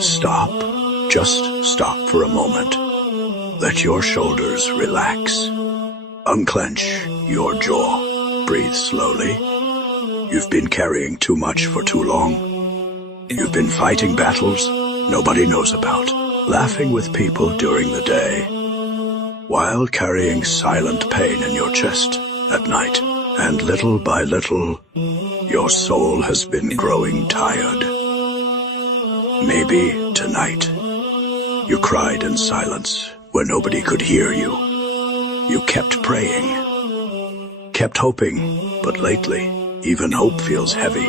Stop. Just stop for a moment. Let your shoulders relax. Unclench your jaw. Breathe slowly. You've been carrying too much for too long. You've been fighting battles nobody knows about, laughing with people during the day, while carrying silent pain in your chest at night. And little by little, your soul has been growing tired. Maybe tonight, you cried in silence where nobody could hear you. You kept praying, kept hoping, but lately, even hope feels heavy.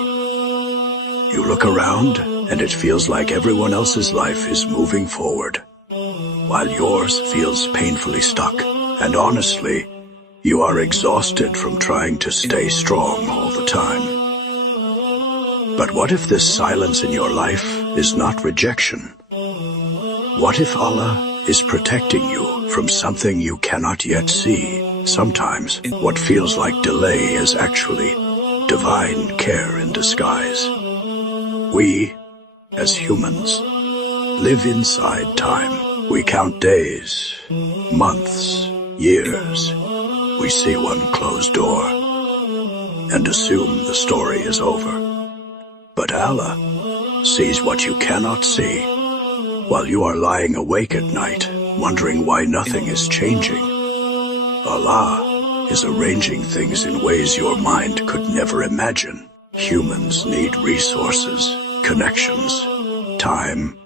You look around, and it feels like everyone else's life is moving forward, while yours feels painfully stuck. And honestly, you are exhausted from trying to stay strong all the time. But what if this silence in your life is not rejection? What if Allah is protecting you from something you cannot yet see? Sometimes what feels like delay is actually divine care in disguise. We, as humans, live inside time. We count days, months, years. We see one closed door and assume the story is over. But Allah sees what you cannot see, while you are lying awake at night, wondering why nothing is changing. Allah is arranging things in ways your mind could never imagine. Humans need resources, connections, time,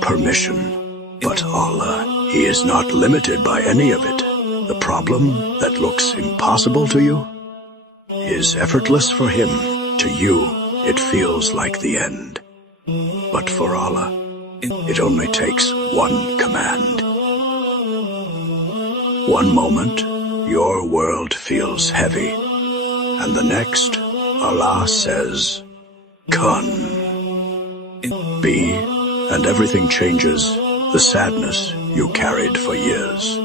permission. But Allah, He is not limited by any of it. The problem that looks impossible to you is effortless for Him. To you, it feels like the end. But for Allah, it only takes one command. One moment, your world feels heavy, and the next, Allah says, KUN. Be, and everything changes. The sadness you carried for years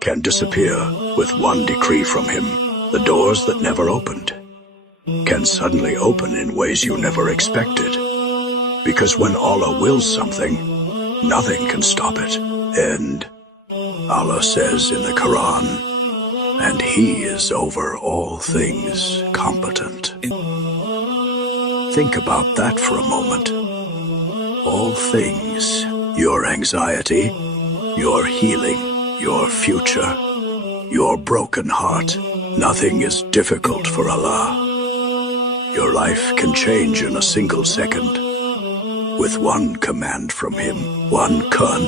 can disappear with one decree from Him. The doors that never opened can suddenly open in ways you never expected. Because when Allah wills something, nothing can stop it. And Allah says in the Quran, and He is over all things competent. Think about that for a moment. All things, your anxiety, your healing, your future, your broken heart, nothing is difficult for Allah. Your life can change in a single second with one command from Him, one KUN.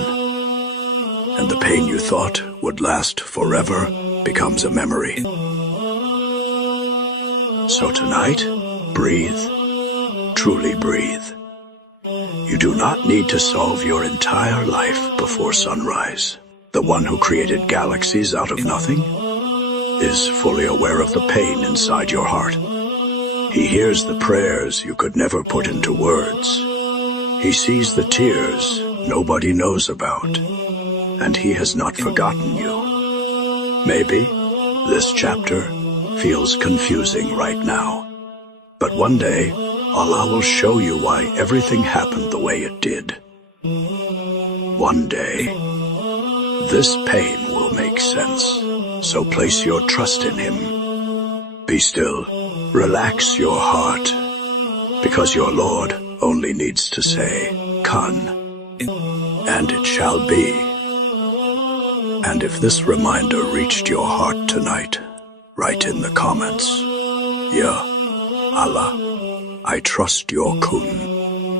And the pain you thought would last forever becomes a memory. So tonight, breathe. Truly breathe. You do not need to solve your entire life before sunrise. The one who created galaxies out of nothing is fully aware of the pain inside your heart. He hears the prayers you could never put into words. He sees the tears nobody knows about, and He has not forgotten you. Maybe this chapter feels confusing right now, but one day Allah will show you why everything happened the way it did. One day, this pain will make sense, so place your trust in Him. Be still, relax your heart, because your Lord only needs to say, KUN, and it shall be. And if this reminder reached your heart tonight, write in the comments, Ya Allah, I trust your KUN.